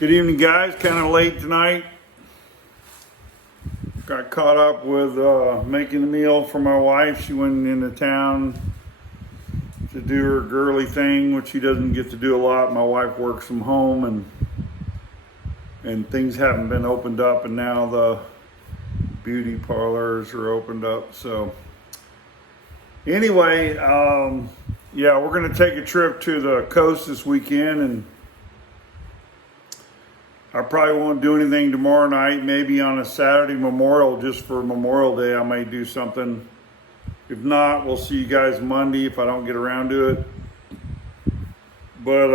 Good evening, guys. Kind of late tonight. Got caught up with making a meal for my wife. She went into town to do her girly thing, which she doesn't get to do a lot. My wife works from home, and things haven't been opened up, and now the beauty parlors are opened up. So anyway, yeah, we're going to take a trip to the coast this weekend, and I probably won't do anything tomorrow night. Maybe on a Saturday just for Memorial Day, I may do something. If not, we'll see you guys Monday if I don't get around to it. But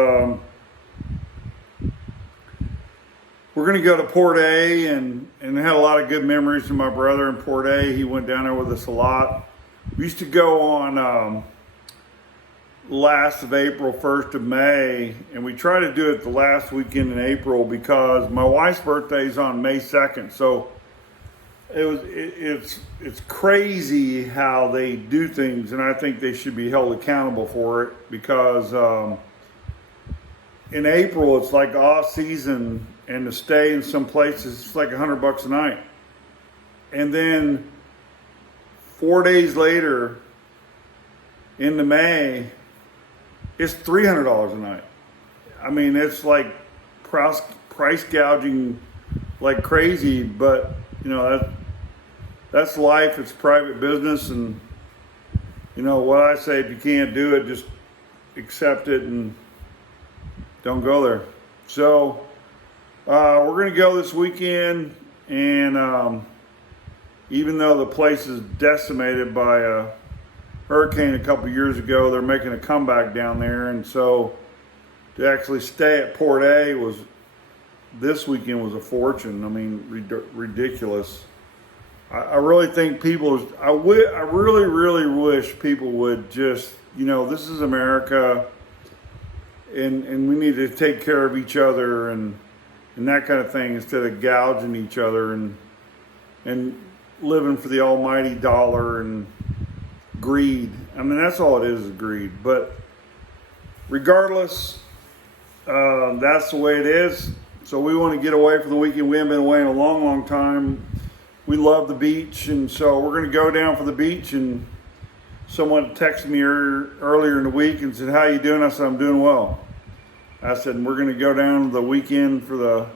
we're going to go to Port A and had a lot of good memories with my brother in Port A. He went down there with us a lot. We used to go on last of April, 1st of May, and we try to do it the last weekend in April because my wife's birthday is on May 2nd. So it's crazy how they do things, and I think they should be held accountable for it because in April it's like off season, and to stay in some places it's like $100 a night, and then 4 days later into May it's $300 a night. I mean, it's like price gouging like crazy, but you know, that's life. It's private business, and you know what I say, if you can't do it, just accept it and don't go there. So we're gonna go this weekend, and even though the place is decimated by a hurricane a couple years ago, they're making a comeback down there, and so to actually stay at Port A this weekend was a fortune. I mean, ridiculous. I really think I really wish people would just, you know, this is America, and we need to take care of each other and that kind of thing instead of gouging each other and living for the almighty dollar and greed. I mean, that's all it is greed. But regardless, that's the way it is. So we want to get away for the weekend. We haven't been away in a long, long time. We love the beach, and so we're going to go down for the beach. And someone texted me earlier in the week and said, "How you doing?" I said, "I'm doing well." I said, "We're going to go down the weekend for the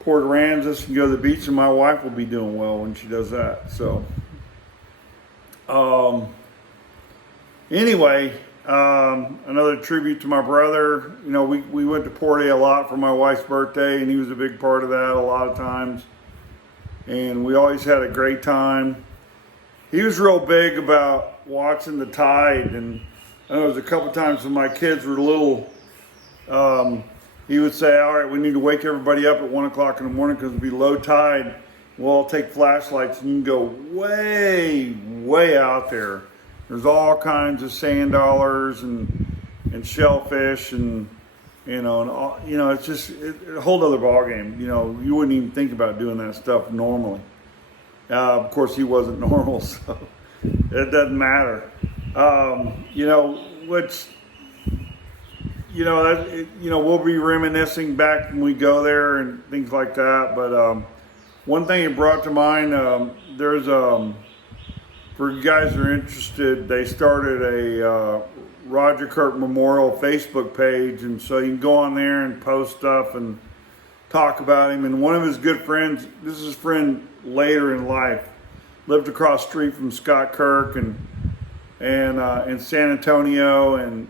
Port Aransas and go to the beach, and my wife will be doing well when she does that." So anyway, another tribute to my brother. You know, we went to Port A a lot for my wife's birthday, and he was a big part of that a lot of times. And we always had a great time. He was real big about watching the tide, and I know there was a couple times when my kids were little, he would say, "All right, we need to wake everybody up at 1 o'clock in the morning because it'll be low tide. We'll all take flashlights and you can go way, way out there. There's all kinds of sand dollars and shellfish and it's just a whole other ballgame. You know, you wouldn't even think about doing that stuff normally. Of course, he wasn't normal, so it doesn't matter. We'll be reminiscing back when we go there and things like that. But one thing it brought to mind, there's for you guys who are interested, they started a Roger Kirk Memorial Facebook page, and so you can go on there and post stuff and talk about him. And one of his good friends, this is his friend later in life, lived across the street from Scott Kirk and in San Antonio, and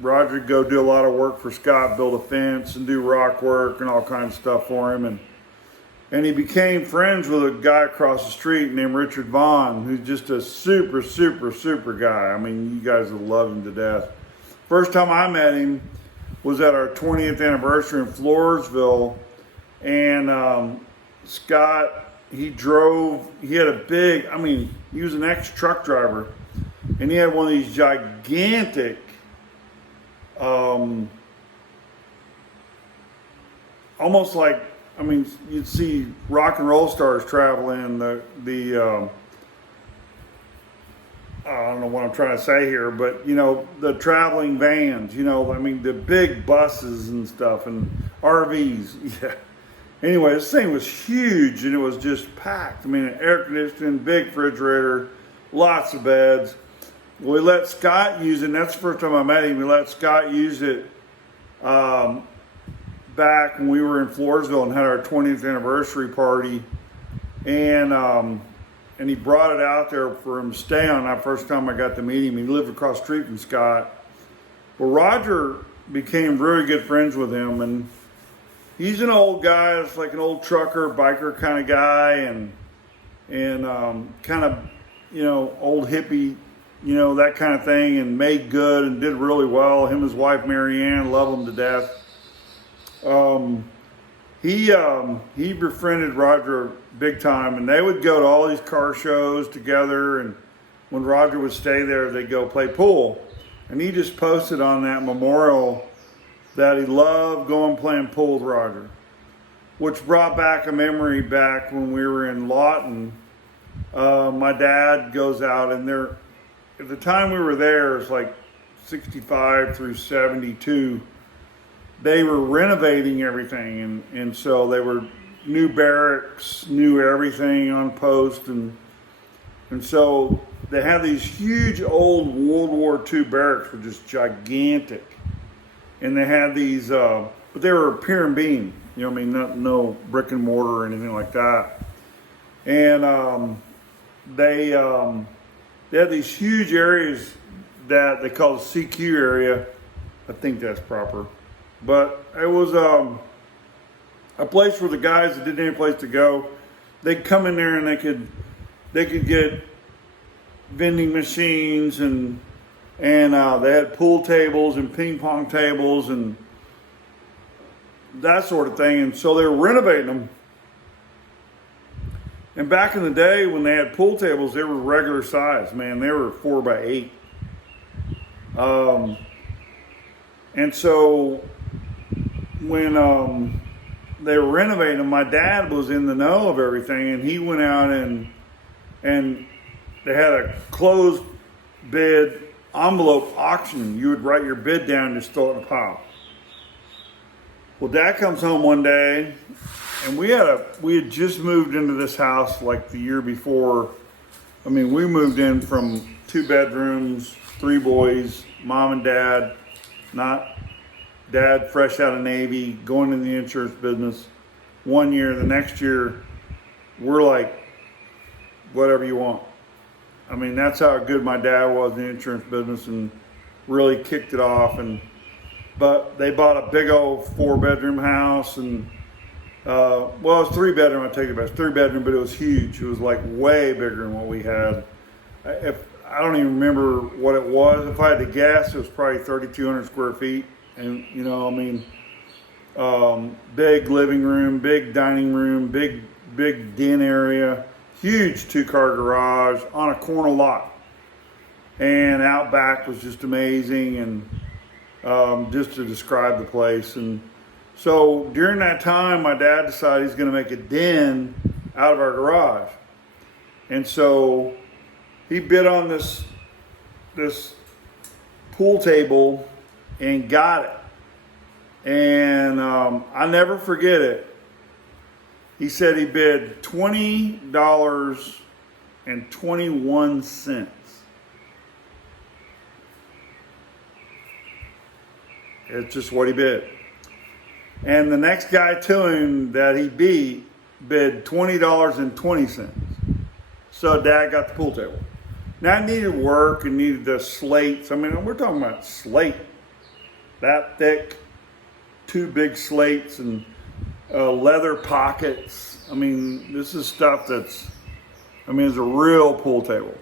Roger would go do a lot of work for Scott, build a fence and do rock work and all kinds of stuff for him. And he became friends with a guy across the street named Richard Vaughn, who's just a super, super, super guy. I mean, you guys will love him to death. First time I met him was at our 20th anniversary in Floresville. And Scott, he had a big, he was an ex-truck driver. And he had one of these gigantic, almost like, you'd see rock and roll stars traveling I don't know what I'm trying to say here, but the traveling vans, the big buses and stuff, and RVs. Yeah. Anyway, this thing was huge and it was just packed. I mean, air conditioning, big refrigerator, lots of beds. We let Scott use it, and that's the first time I met him. We let Scott use it back when we were in Floresville and had our 20th anniversary party. And he brought it out there for him to stay on that first time I got to meet him. He lived across the street from Scott. Well, Roger became very good friends with him, and he's an old guy. It's like an old trucker, biker kind of guy, and kind of, old hippie, that kind of thing, and made good and did really well. Him and his wife, Marianne, love him to death. He befriended Roger big time, and they would go to all these car shows together, and when Roger would stay there, they'd go play pool. And he just posted on that memorial that he loved going playing pool with Roger, which brought back a memory back when we were in Lawton. My dad goes out, and there, at the time we were there, it's like 65 through 72. They were renovating everything, and so they were new barracks, new everything on post, and so they had these huge old World War II barracks, were just gigantic, and they had these, but they were pier and beam, no brick and mortar or anything like that, and they had these huge areas that they called the CQ area. I think that's proper. But it was a place where the guys that didn't have any place to go, they'd come in there and they could get vending machines and they had pool tables and ping pong tables and that sort of thing. And so they were renovating them. And back in the day when they had pool tables, they were regular size, man. They were 4x8. And so when they were renovating them, my dad was in the know of everything, and he went out and they had a closed bid envelope auction. You would write your bid down and just throw it in a pile. Well, Dad comes home one day, and we had just moved into this house like the year before. I mean, we moved in from 2 bedrooms, 3 boys, mom and dad, not Dad fresh out of Navy, going in the insurance business. 1 year, the next year, we're like, whatever you want. I mean, that's how good my dad was in the insurance business, and really kicked it off. But they bought a big old 4-bedroom house, and it was 3-bedroom. I take it back. It's 3-bedroom, but it was huge. It was like way bigger than what we had. I don't even remember what it was. If I had to guess, it was probably 3,200 square feet. And, big living room, big dining room, big den area, huge 2-car garage on a corner lot. And out back was just amazing, and just to describe the place. And so during that time, my dad decided he's going to make a den out of our garage. And so he bid on this pool table and got it. And I never forget it. He said he bid $20.21. It's just what he bid. And the next guy to him that he beat bid $20.20. So Dad got the pool table. Now it needed work and needed the slates. I mean, we're talking about slate. That thick, 2 big slates and leather pockets. I mean, this is stuff it's a real pool table.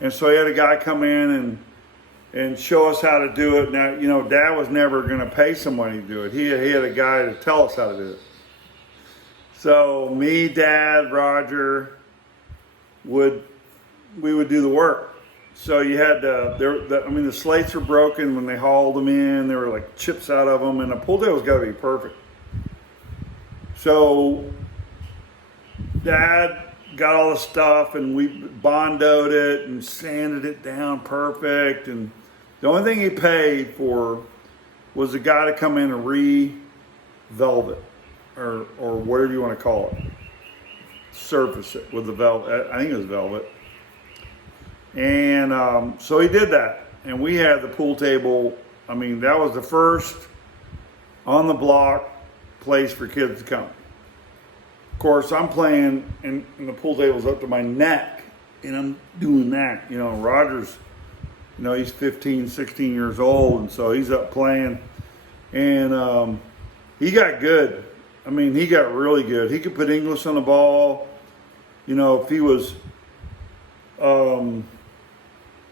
And so he had a guy come in and show us how to do it. Now, Dad was never going to pay somebody to do it. He had a guy to tell us how to do it. So me, Dad, Roger, we would do the work. So you had the slates were broken when they hauled them in. There were like chips out of them, and the pool table's got to be perfect. So Dad got all the stuff, and we bondoed it and sanded it down perfect. And the only thing he paid for was the guy to come in and velvet, or whatever you want to call it. Surface it with the velvet. I think it was velvet. And so he did that, and we had the pool table. I mean, that was the first on the block place for kids to come. Of course, I'm playing, and the pool table's up to my neck, and I'm doing that. You know, Roger's, you know, he's 15, 16 years old, and so he's up playing, and he got good. I mean, he got really good. He could put English on the ball. You know, if he was,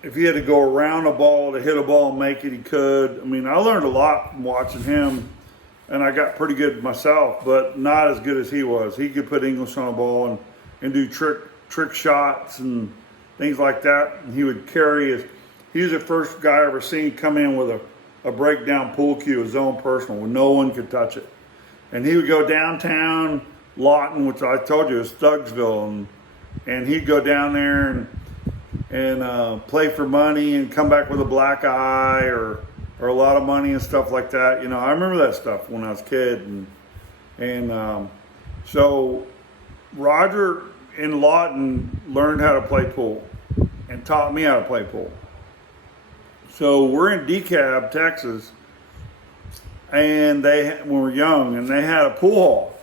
if he had to go around a ball to hit a ball and make it, he could. I mean, I learned a lot from watching him, and I got pretty good myself, but not as good as he was. He could put English on a ball and do trick shots and things like that. And he would carry his. He was the first guy I ever seen come in with a breakdown pool cue, his own personal, where no one could touch it. And he would go downtown Lawton, which I told you is Thugsville, and he'd go down there and play for money and come back with a black eye or a lot of money and stuff like that. You know, I remember that stuff when I was a kid, and so Roger in Lawton learned how to play pool and taught me how to play pool. So we're in DeKalb, Texas, and when we were young, and they had a pool hall,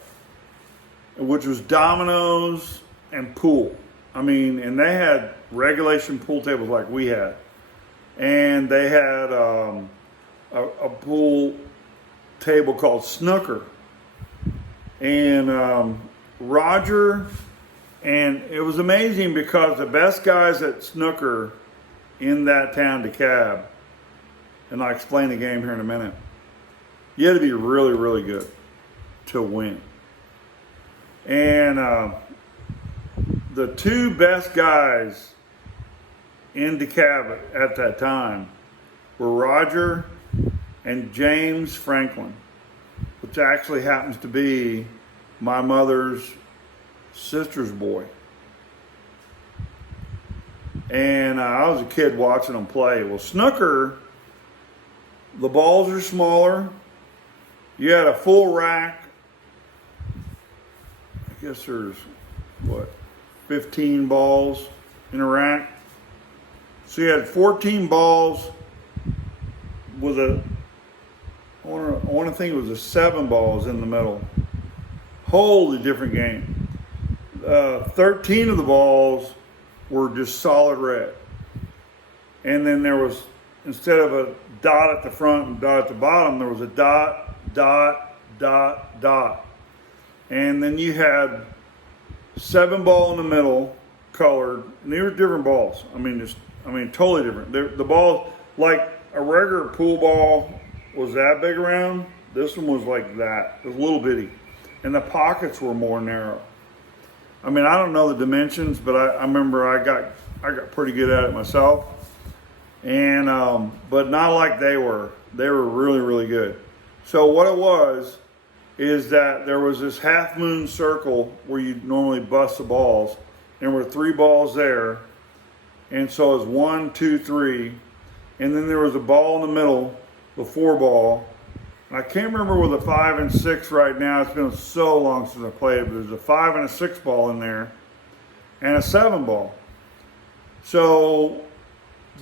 which was dominoes and pool. I mean, and they had regulation pool tables like we had, and they had a pool table called snooker. And Roger, and it was amazing because the best guys at snooker in that town, DeKalb, and I'll explain the game here in a minute, you had to be really, really good to win. And the two best guys in DeKalb at that time were Roger and James Franklin, which actually happens to be my mother's sister's boy. And I was a kid watching them play. Well, snooker, the balls are smaller. You had a full rack. I guess there's, 15 balls in a rack. So you had 14 balls with I want to think it was a 7 balls in the middle. Wholly different game. 13 of the balls were just solid red. And then there was, instead of a dot at the front and dot at the bottom, there was a dot, dot, dot, dot. And then you had 7 ball in the middle, colored, and they were different balls. I mean, totally different. The balls, like a regular pool ball was that big around. This one was like that. It was a little bitty. And the pockets were more narrow. I mean, I don't know the dimensions, but I remember I got pretty good at it myself. And but not like they were. They were really, really good. So what it was is that there was this half moon circle where you normally bust the balls. There were 3 balls there. And so it was 1, 2, 3. And then there was a ball in the middle, the 4 ball. And I can't remember with a 5 and 6 right now. It's been so long since I played it, but there's a 5 and a 6 ball in there and a 7 ball. So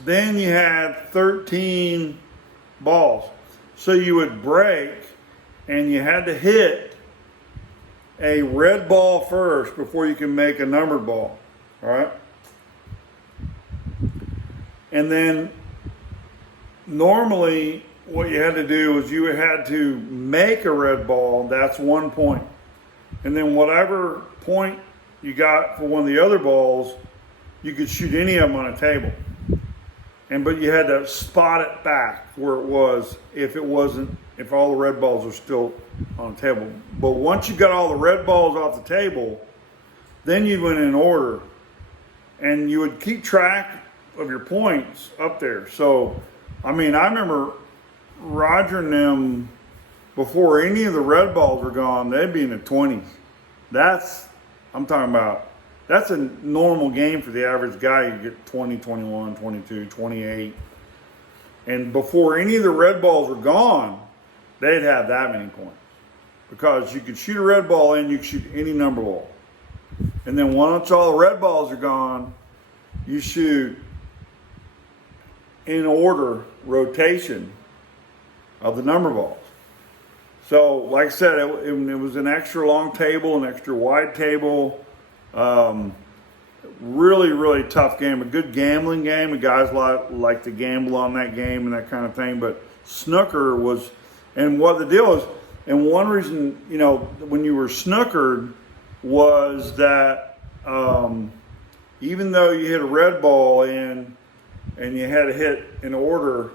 then you had 13 balls. So you would break and you had to hit a red ball first before you can make a numbered ball. All right? And then normally what you had to do was you had to make a red ball. That's 1 point. And then whatever point you got for one of the other balls, you could shoot any of them on a table. But you had to spot it back where it was if all the red balls were still on the table. But once you got all the red balls off the table, then you went in order. And you would keep track of your points up there. So, I mean, I remember Roger and them, before any of the red balls were gone, they'd be in the 20s. I'm talking about, that's a normal game for the average guy. You get 20, 21, 22, 28. And before any of the red balls were gone, they'd have that many points. because you could shoot a red ball in, you could shoot any number ball. And then once all the red balls are gone, you shoot in order rotation of the number balls. So, like I said, it was an extra long table, an extra wide table. Really, really tough game. A good gambling game. The guys like to gamble on that game and that kind of thing. But snooker was, and what the deal is, and one reason, you know, when you were snookered was that even though you hit a red ball in and you had to hit in order,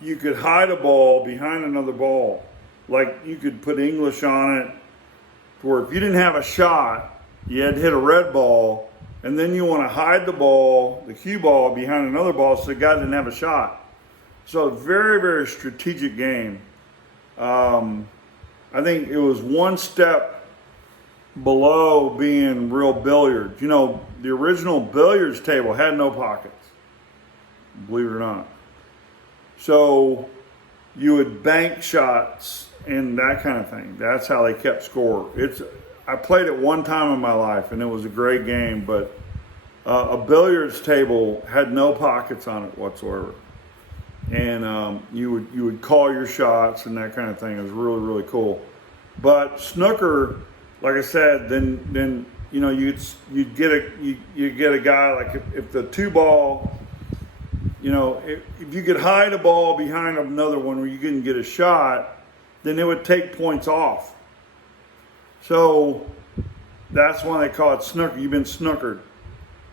you could hide a ball behind another ball. Like you could put English on it, where if you didn't have a shot, you had to hit a red ball, and then you want to hide the ball, the cue ball, behind another ball so the guy didn't have a shot. So very, very strategic game. I think it was one step below being real billiards. You know, the original billiards table had no pockets, believe it or not. So you would bank shots and that kind of thing. That's how they kept score. I played it one time in my life, and it was a great game, but a billiards table had no pockets on it whatsoever. And you would call your shots and that kind of thing. It was really, really cool. But snooker, like I said, then you know you'd get a guy like if the two ball, you know, if you could hide a ball behind another one where you couldn't get a shot, then it would take points off. So that's why they call it snooker. You've been snookered.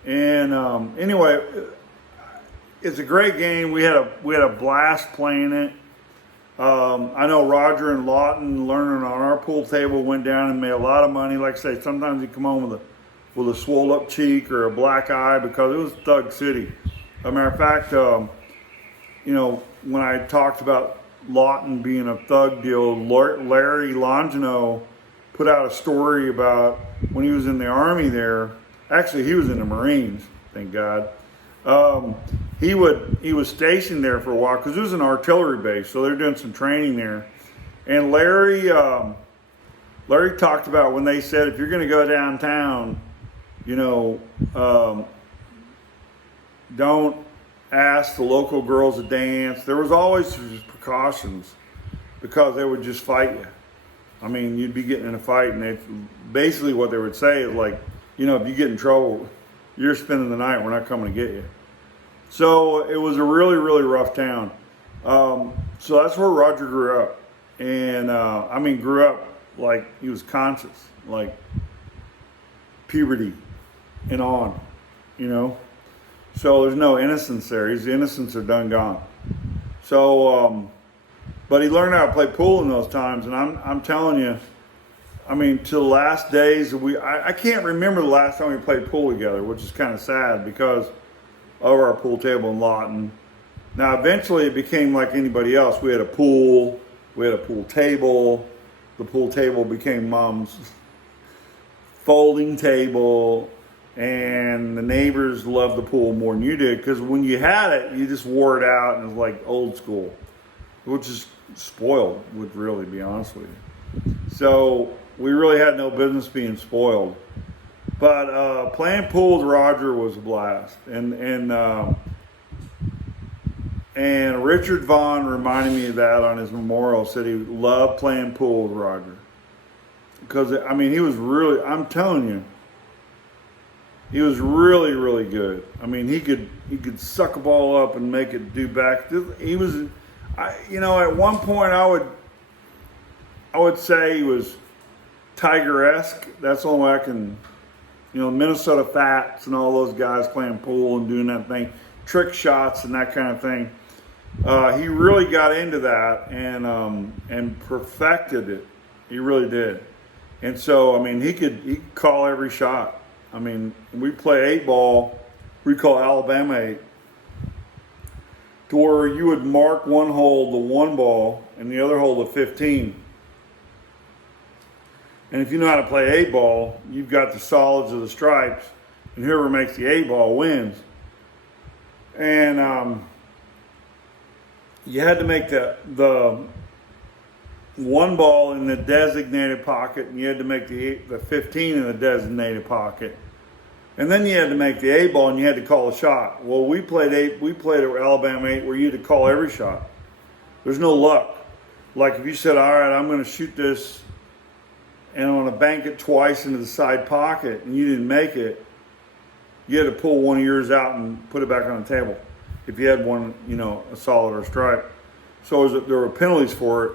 And anyway, it's a great game. We had a blast playing it. I know Roger and Lawton, learning on our pool table, went down and made a lot of money. Like I say, sometimes you come home with a swole up cheek or a black eye because it was Thug City. As a matter of fact, you know, when I talked about Lawton being a thug deal, Larry Longino put out a story about when he was in the Army there. Actually, he was in the Marines, thank God. He was stationed there for a while because it was an artillery base, so they're doing some training there. And Larry talked about when they said, if you're going to go downtown, you know, don't ask the local girls to dance. There was always precautions because they would just fight you. I mean, you'd be getting in a fight, and basically what they would say is like, you know, if you get in trouble, you're spending the night. We're not coming to get you. So it was a really, really rough town. So that's where Roger grew up. And I mean, grew up like he was conscious, like puberty and on, you know. So there's no innocence there. His innocence are done gone. So, but he learned how to play pool in those times. And I'm telling you, I mean, to the last days, I can't remember the last time we played pool together, which is kind of sad because of our pool table in Lawton. Now, eventually it became like anybody else. We had a pool, we had a pool table. The pool table became Mom's folding table, and the neighbors loved the pool more than you did because when you had it, you just wore it out and it was like old school, which is spoiled, would really be honest with you. So we really had no business being spoiled. But playing pool with Roger was a blast. And Richard Vaughn reminded me of that on his memorial, said he loved playing pool with Roger. Because, I mean, he was really, I'm telling you, he was really, really good. I mean, he could suck a ball up and make it do back. He was, you know, at one point I would say he was Tiger-esque. That's the only way I can, you know, Minnesota Fats and all those guys playing pool and doing that thing, trick shots and that kind of thing. He really got into that and perfected it. He really did. And so, I mean, he could call every shot. I mean, we play 8-ball, we call Alabama 8, to where you would mark one hole the 1 ball and the other hole the 15. And if you know how to play 8-ball, you've got the solids of the stripes, and whoever makes the 8-ball wins. And you had to make the one ball in the designated pocket, and you had to make the 15 in the designated pocket. And then you had to make the A ball, and you had to call a shot. Well, we played at Alabama 8 where you had to call every shot. There's no luck. Like if you said, all right, I'm going to shoot this, and I'm going to bank it twice into the side pocket, and you didn't make it, you had to pull one of yours out and put it back on the table. If you had one, a solid or a stripe. So there were penalties for it.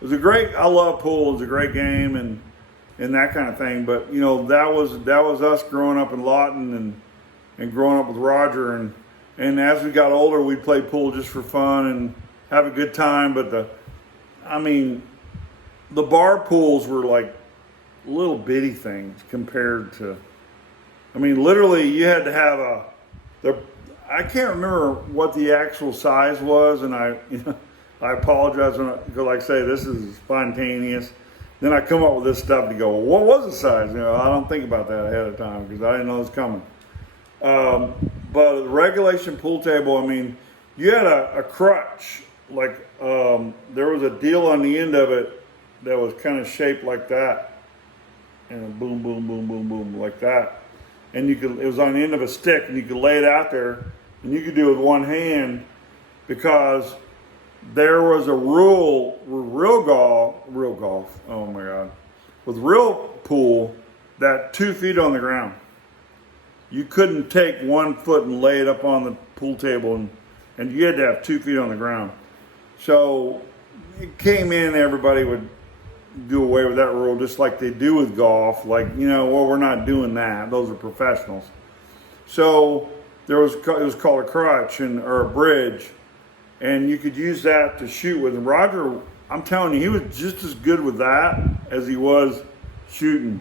It was I love pool. It was a great game and that kind of thing. But that was us growing up in Lawton and growing up with Roger. And as we got older, we'd play pool just for fun and have a good time. But the bar pools were like little bitty things compared to. Literally, you had to have I can't remember what the actual size was, and I apologize because, like I say, this is spontaneous. Then I come up with this stuff to go, well, what was the size? I don't think about that ahead of time because I didn't know it was coming. But the regulation pool table, you had a crutch, like there was a deal on the end of it that was kind of shaped like that, and boom, boom, boom, boom, boom, like that. And it was on the end of a stick, and you could lay it out there, and you could do it with one hand because there was a rule with real golf, oh my God, with real pool that 2 feet on the ground. You couldn't take 1 foot and lay it up on the pool table, and you had to have 2 feet on the ground. So it came in, everybody would do away with that rule just like they do with golf. Like, we're not doing that. Those are professionals. So it was called a crutch or a bridge, and you could use that to shoot with. And Roger, I'm telling you, he was just as good with that as he was shooting.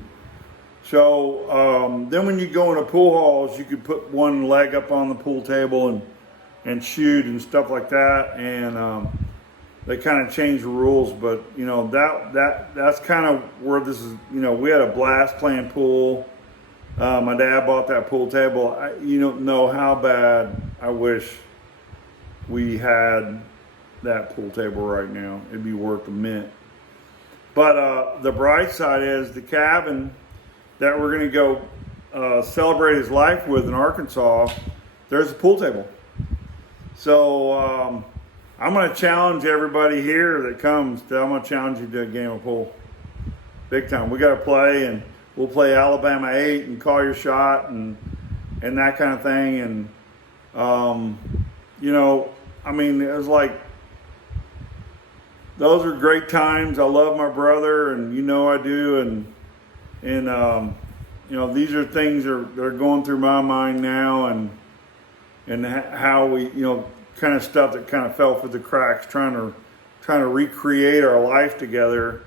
So then when you go into pool halls, you could put one leg up on the pool table and shoot and stuff like that. And they kind of changed the rules, but that's kind of where this is. We had a blast playing pool. My dad bought that pool table. You don't know how bad I wish we had that pool table right now. It'd be worth a mint. But the bright side is the cabin that we're going to go celebrate his life with in Arkansas. There's a pool table. So I'm going to challenge everybody here that comes. I'm going to challenge you to a game of pool. Big time. We got to play, and we'll play Alabama 8 and call your shot and that kind of thing. And, it was like, those are great times. I love my brother, and I do. And these are things that are going through my mind now, and how we, kind of stuff that kind of fell through the cracks, trying to recreate our life together.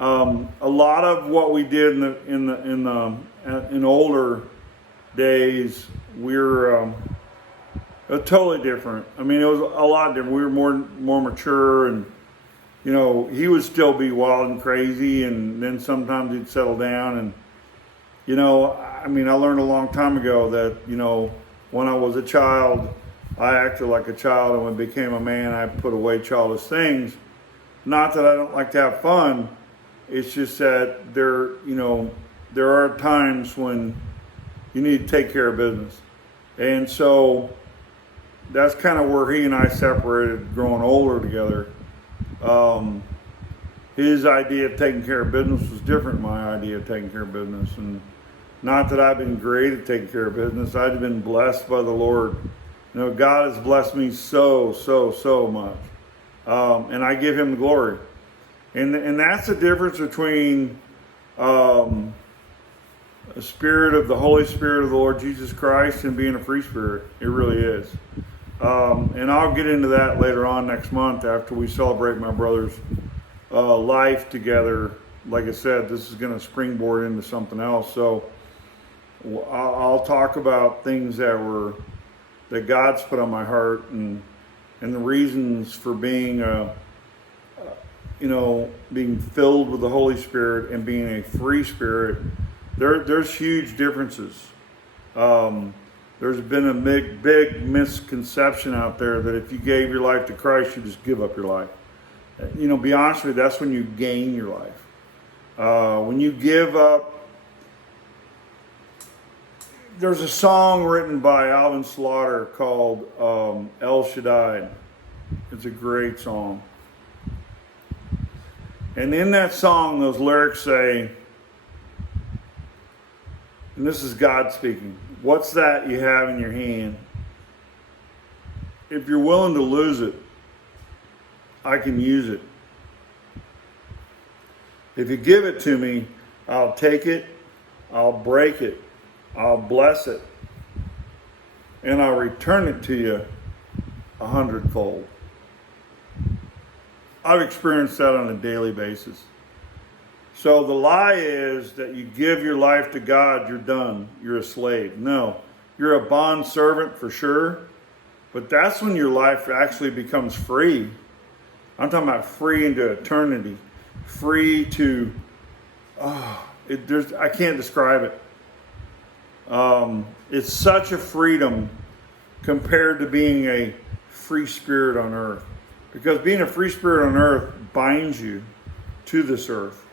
A lot of what we did in older days, we're totally different. It was a lot different. We were more mature, and he would still be wild and crazy, and then sometimes he'd settle down. And I learned a long time ago that when I was a child, I acted like a child, and when I became a man, I put away childish things. Not that I don't like to have fun. It's just that there are times when you need to take care of business. And so that's kind of where he and I separated, growing older together. His idea of taking care of business was different than my idea of taking care of business. And not that I've been great at taking care of business. I've been blessed by the Lord. God has blessed me so much. And I give him the glory. And that's the difference between a spirit of the Holy Spirit of the Lord Jesus Christ and being a free spirit. It really is. And I'll get into that later on next month after we celebrate my brother's life together. Like I said, this is going to springboard into something else. So I'll talk about things that God's put on my heart, and the reasons for being being filled with the Holy Spirit and being a free spirit. There's huge differences. There's been a big misconception out there that if you gave your life to Christ, you just give up your life. Be honest with you, that's when you gain your life. When you give up, there's a song written by Alvin Slaughter called El Shaddai. It's a great song. And in that song, those lyrics say, and this is God speaking, what's that you have in your hand? If you're willing to lose it, I can use it. If you give it to me, I'll take it, I'll break it, I'll bless it, and I'll return it to you 100-fold. I've experienced that on a daily basis. So the lie is that you give your life to God, you're done, you're a slave. No, you're a bond servant for sure, but that's when your life actually becomes free. I'm talking about free into eternity, free to, I can't describe it. It's such a freedom compared to being a free spirit on earth. Because being a free spirit on earth binds you to this earth.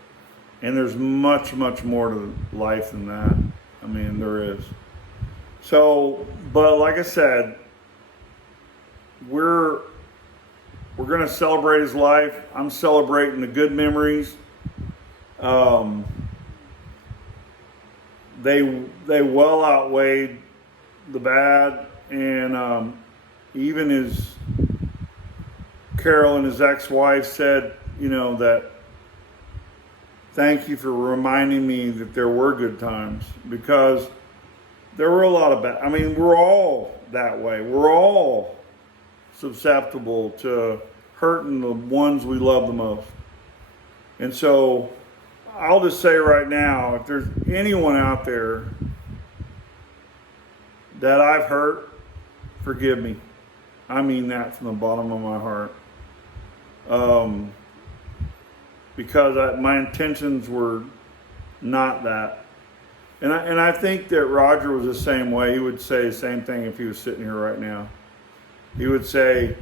And there's much, much more to life than that. I mean, there is. So, but like I said, we're going to celebrate his life. I'm celebrating the good memories. They well outweighed the bad, and even his Carol and his ex-wife said, that thank you for reminding me that there were good times, because there were a lot of bad. I mean, we're all that way. We're all susceptible to hurting the ones we love the most. And so I'll just say right now, if there's anyone out there that I've hurt, forgive me. I mean that from the bottom of my heart. Because my intentions were not that. And I think that Roger was the same way. He would say the same thing if he was sitting here right now. He would say,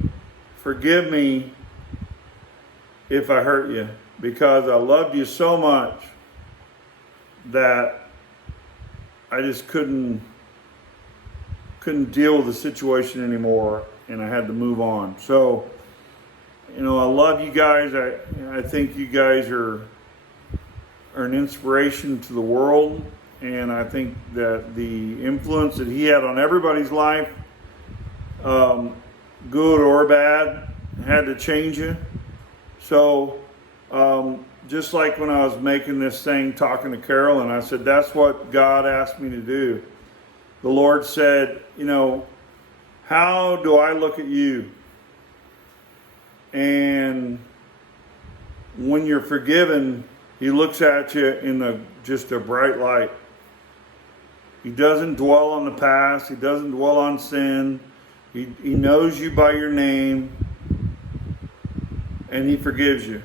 forgive me if I hurt you, because I loved you so much that I just couldn't deal with the situation anymore, and I had to move on. So, I love you guys. I think you guys are an inspiration to the world, and I think that the influence that he had on everybody's life, good or bad, had to change you. So, just like when I was making this thing, talking to Carolyn, I said, that's what God asked me to do. The Lord said, how do I look at you? And when you're forgiven, he looks at you in just a bright light. He doesn't dwell on the past. He doesn't dwell on sin. He knows you by your name, and he forgives you.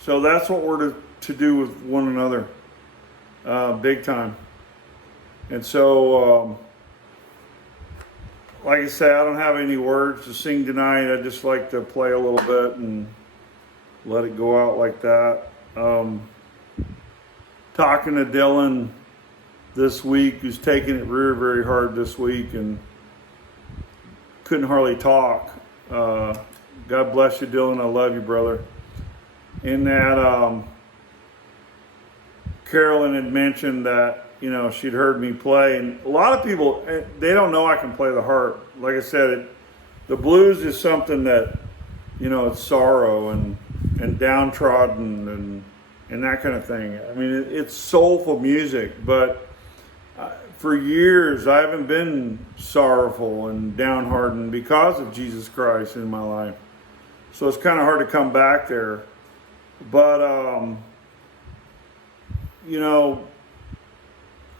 So that's what we're to do with one another, big time. And so, like I say, I don't have any words to sing tonight. I just like to play a little bit and let it go out like that. Talking to Dylan this week, who's taking it very, very hard this week and couldn't hardly talk. God bless you, Dylan. I love you, brother. In that, Carolyn had mentioned that, she'd heard me play. And a lot of people, they don't know I can play the harp. Like I said, the blues is something that, it's sorrow and downtrodden and that kind of thing. I mean, it's soulful music, but for years I haven't been sorrowful and downhearted because of Jesus Christ in my life. So it's kind of hard to come back there. But,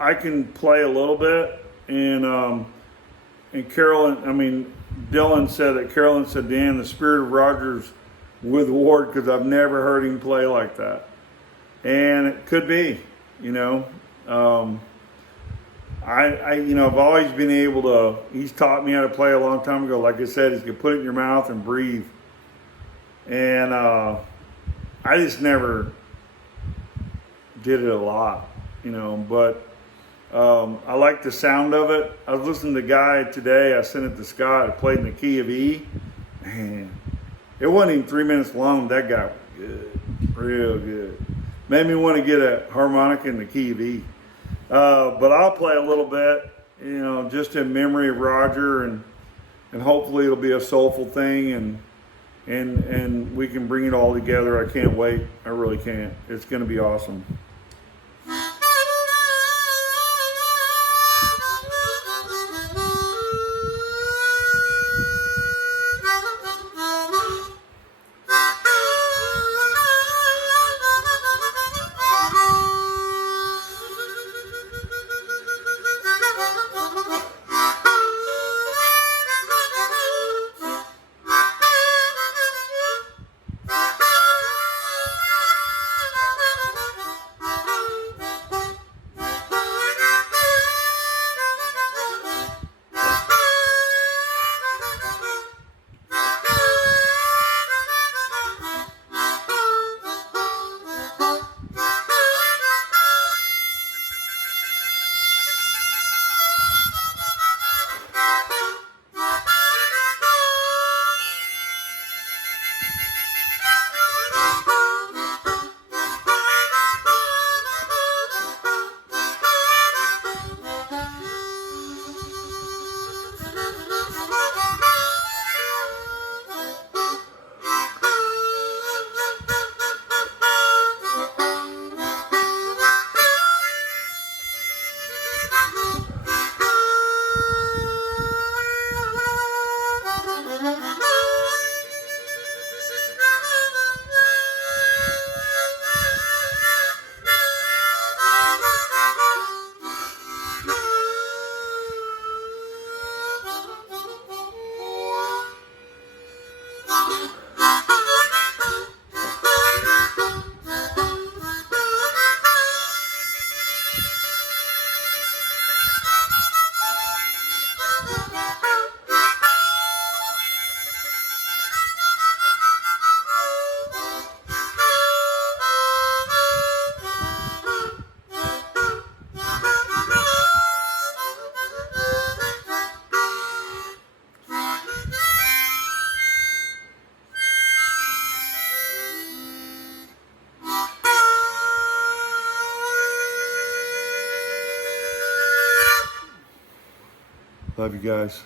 I can play a little bit, and Dylan said that Carolyn said, Dan, the spirit of Roger's with Ward, because I've never heard him play like that. And it could be, I've always been able to, he's taught me how to play a long time ago. Like I said, he's going to put it in your mouth and breathe. And I just never did it a lot, you know, but I like the sound of it. I was listening to the guy today, I sent it to Scott, I played in the key of E. Man, it wasn't even 3 minutes long. That guy was good, real good. Made me want to get a harmonica in the key of E. But I'll play a little bit, you know, just in memory of Roger, and hopefully it'll be a soulful thing, and we can bring it all together. I can't wait. I really can't. It's going to be awesome. Love you guys.